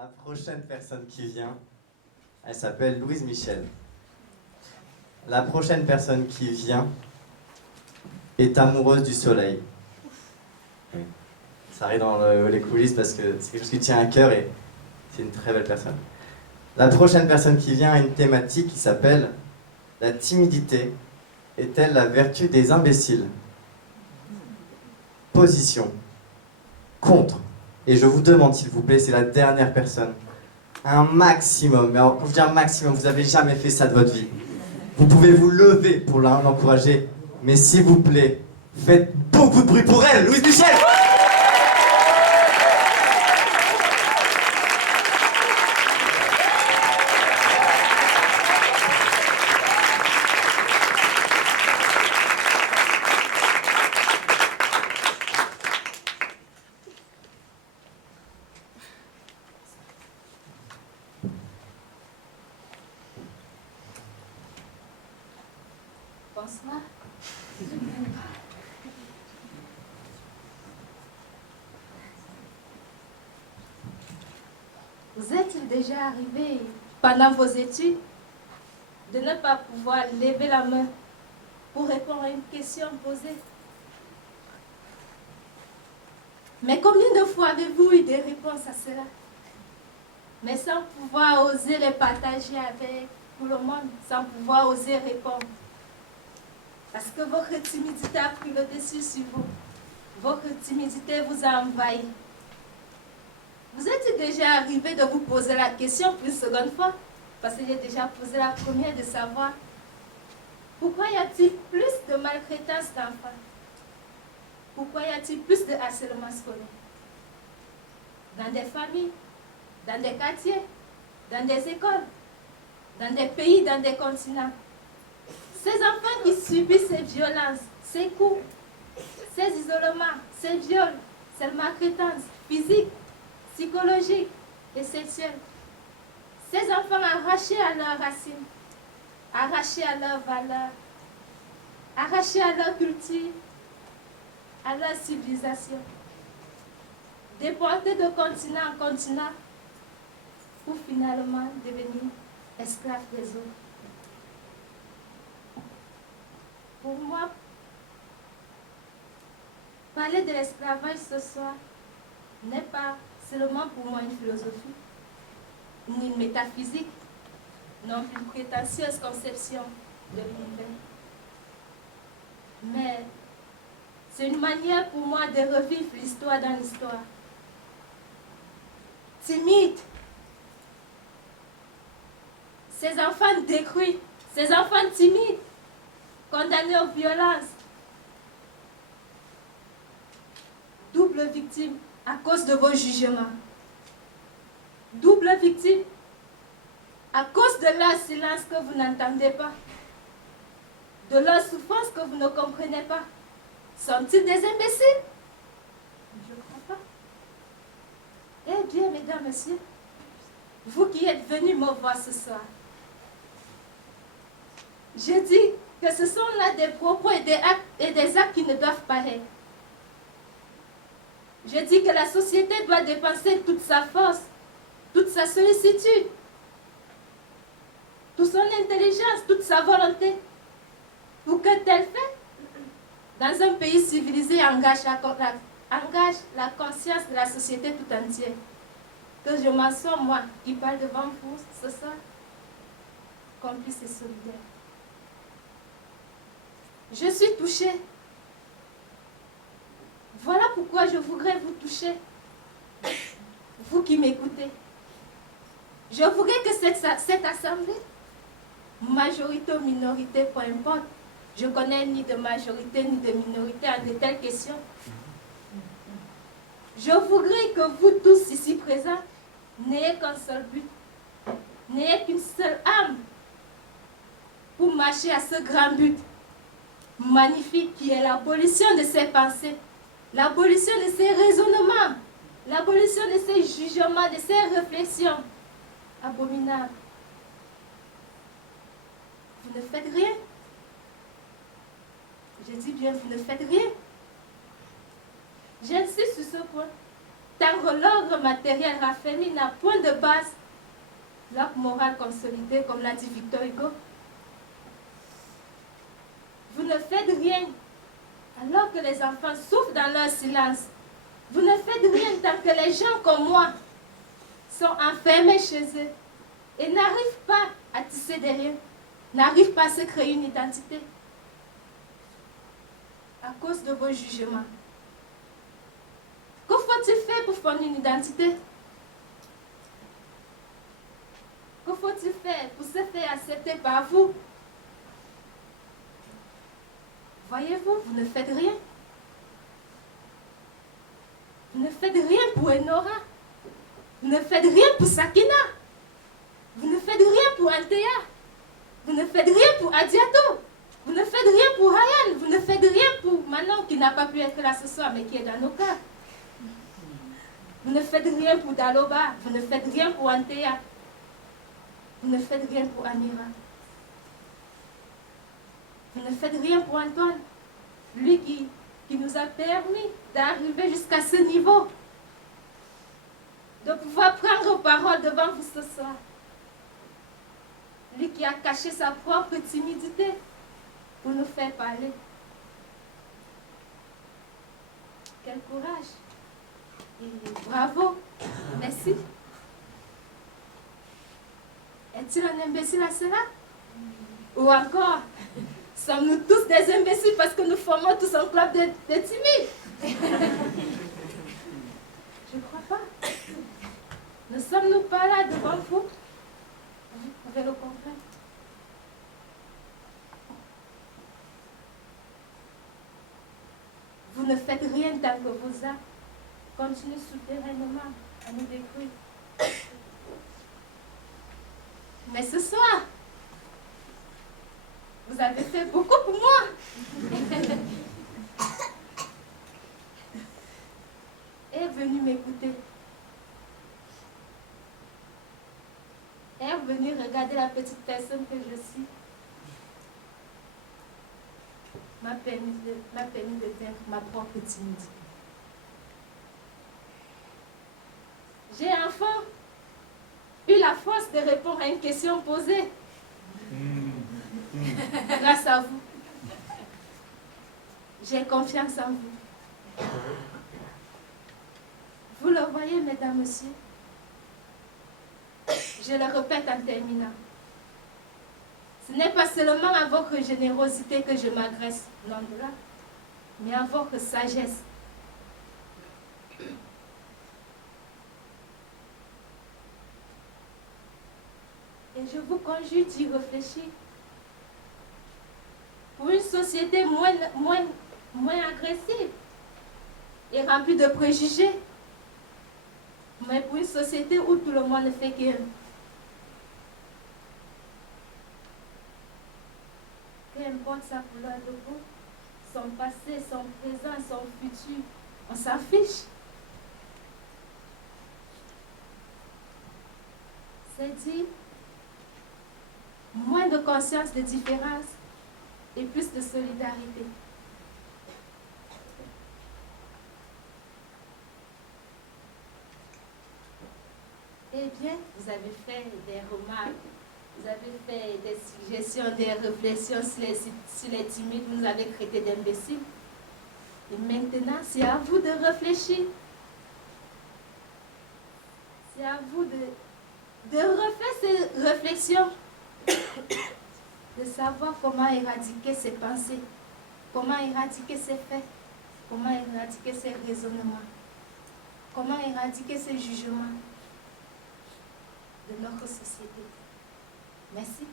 La prochaine personne qui vient, elle s'appelle Louise Michel. La prochaine personne qui vient est amoureuse du soleil. Ça arrive dans les coulisses parce que c'est quelque chose qui tient à cœur et c'est une très belle personne. La prochaine personne qui vient a une thématique qui s'appelle « La timidité est-elle la vertu des imbéciles ?» Position. Contre. Et je vous demande, s'il vous plaît, c'est la dernière personne. Un maximum, mais alors, quand je dis un maximum, vous n'avez jamais fait ça de votre vie. Vous pouvez vous lever pour l'encourager, mais s'il vous plaît, faites beaucoup de bruit pour elle, Louise Michel! Bonsoir. Vous êtes-il déjà arrivé pendant vos études de ne pas pouvoir lever la main pour répondre à une question posée? Mais combien de fois avez-vous eu des réponses à cela, mais sans pouvoir oser les partager avec tout le monde, sans pouvoir oser répondre? Parce que votre timidité a pris le dessus sur vous. Votre timidité vous a envahi. Vous êtes déjà arrivé de vous poser la question pour une seconde fois? Parce que j'ai déjà posé la première de savoir pourquoi y a-t-il plus de maltraitance d'enfants? Pourquoi y a-t-il plus de harcèlement scolaire? Dans des familles, dans des quartiers, dans des écoles, dans des pays, dans des continents. Ces enfants qui subissent ces violences, ces coups, ces isolements, ces viols, ces maltraitances physiques, psychologiques et sexuelles. Ces enfants arrachés à leurs racines, arrachés à leurs valeurs, arrachés à leur culture, à leur civilisation. Déportés de continent en continent pour finalement devenir esclaves des autres. Pour moi, parler de l'esclavage ce soir n'est pas seulement pour moi une philosophie, ni une métaphysique, non plus une prétentieuse conception de l'univers. Mais c'est une manière pour moi de revivre l'histoire dans l'histoire. Timide. Ces enfants détruits, ces enfants timides, condamnés aux violences, double victime à cause de vos jugements, double victime à cause de leur silence que vous n'entendez pas, de leur souffrance que vous ne comprenez pas. Sont-ils des imbéciles? Je ne crois pas. Eh bien, mesdames, messieurs, vous qui êtes venus me voir ce soir, je dis que ce sont là des propos et des actes qui ne doivent pas être. Je dis que la société doit dépenser toute sa force, toute sa sollicitude, toute son intelligence, toute sa volonté, pour que tel fait, dans un pays civilisé, engage la conscience de la société tout entière. Que je m'en sois, moi, qui parle devant vous ce soir, complice et solidaire. Je suis touchée. Voilà pourquoi je voudrais vous toucher, vous qui m'écoutez. Je voudrais que cette assemblée, majorité ou minorité, peu importe, je connais ni de majorité ni de minorité en de telles questions. Je voudrais que vous tous ici présents n'ayez qu'un seul but, n'ayez qu'une seule âme pour marcher à ce grand but magnifique qui est l'abolition de ces pensées, l'abolition de ces raisonnements, l'abolition de ces jugements, de ces réflexions abominables. Vous ne faites rien. Je dis bien, vous ne faites rien. J'insiste sur ce point. tant que l'ordre matériel raffermi n'a point de base, l'ordre moral consolidé, comme l'a dit Victor Hugo. Vous ne faites rien alors que les enfants souffrent dans leur silence. Vous ne faites rien tant que les gens comme moi sont enfermés chez eux et n'arrivent pas à tisser des liens, n'arrivent pas à se créer une identité à cause de vos jugements. Que faut-il faire pour fonder une identité? Que faut-il faire pour se faire accepter par vous? Voyez-vous, vous ne faites rien. Vous ne faites rien pour Enora. Vous ne faites rien pour Sakina. Vous ne faites rien pour Antea. Vous ne faites rien pour Adiato. Vous ne faites rien pour Ryan. Vous ne faites rien pour Manon qui n'a pas pu être là ce soir mais qui est dans nos cas. Vous ne faites rien pour Daloba. Vous ne faites rien pour Antea. Vous ne faites rien pour Amira. Vous ne faites rien pour Antoine. Lui qui nous a permis d'arriver jusqu'à ce niveau. De pouvoir prendre parole devant vous ce soir. Lui qui a caché sa propre timidité pour nous faire parler. Quel courage. Et bravo. Merci. Est-il un imbécile à cela? Ou encore, sommes-nous tous des imbéciles parce que nous formons tous un club de timides? Je ne crois pas. Ne sommes-nous pas là devant vous? Vous pouvez le comprendre. Vous ne faites rien tant que vos actes continuent souterrainement à nous détruire. Mais ce soir, vous avez fait beaucoup pour moi. Elle est venue m'écouter. Elle est venue regarder la petite personne que je suis. M'a permis de vaincre ma propre timidité. J'ai enfin eu la force de répondre à une question posée. Grâce à vous. J'ai confiance en vous. Vous le voyez, mesdames, messieurs. Je le répète en terminant. Ce n'est pas seulement à votre générosité que je m'adresse, non de là, mais à votre sagesse. Et je vous conjure d'y réfléchir. Pour une société moins agressive et remplie de préjugés, mais pour une société où tout le monde fait qu'elle. Qu'importe sa couleur de peau, son passé, son présent, son futur, on s'en fiche. C'est dit, moins de conscience de différence et plus de solidarité. Eh bien, vous avez fait des remarques, vous avez fait des suggestions, des réflexions sur les timides, vous nous avez traité d'imbéciles. Et maintenant, c'est à vous de réfléchir. C'est à vous de refaire ces réflexions, de savoir comment éradiquer ces pensées, comment éradiquer ces faits, comment éradiquer ces raisonnements, comment éradiquer ces jugements de notre société. Merci.